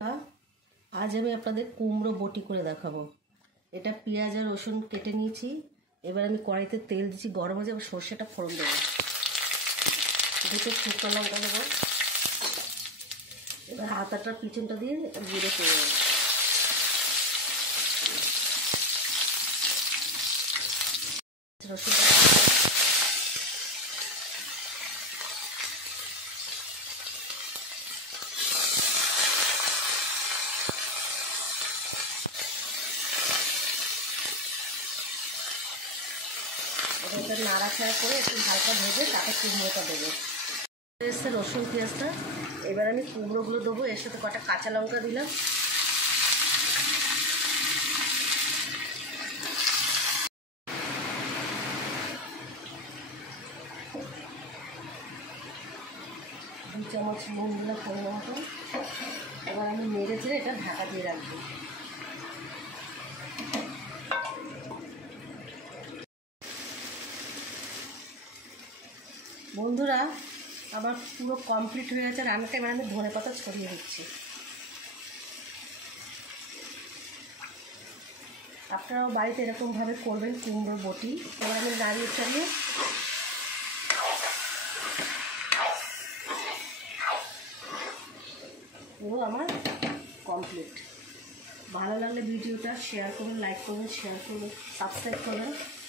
आज আমি আপনাদের কুমড়ো বটি করে দেখাবো। এটা পেঁয়াজ আর রসুন কেটে নিয়েছি। এবার আমি কড়াইতে তেল দিচ্ছি, গরম হয়ে যাবে, সর্ষেটা ফোড়ন দেবো, দুটো শুকনো লঙ্কা দেবো। এবার হাতাটার পিছনটা দিয়ে জিরে করে দেবো। রসুনটা এটা নাড়াচাড়া করে একটু হালকা ভেজে তারপর কুমড়োটা দেবো। এসছে রসুন পেঁয়াজটা, এবার আমি কুমড়োগুলো দেবো। এর সাথে কটা কাঁচা লঙ্কা দিলাম, দু চামচ নুন দিলাম পরিমাণ মতো। এবার আমি নেড়ে চেড়ে এটা ঢাকা দিয়ে রাখবো। বন্ধুরা, আমার পুরো কমপ্লিট হয়ে গেছে রান্নাটা। এবার আমি ধনেপাতা ছড়িয়ে দিচ্ছি। আপনারাও বাড়িতে এরকমভাবে করবেন কুমড়োর বটি। এবার আমি নাড়িয়ে চাড়িয়ে পুরো আমার কমপ্লিট। ভালো লাগলে ভিডিওটা শেয়ার করুন, লাইক করুন, শেয়ার করুন, সাবস্ক্রাইব করুন।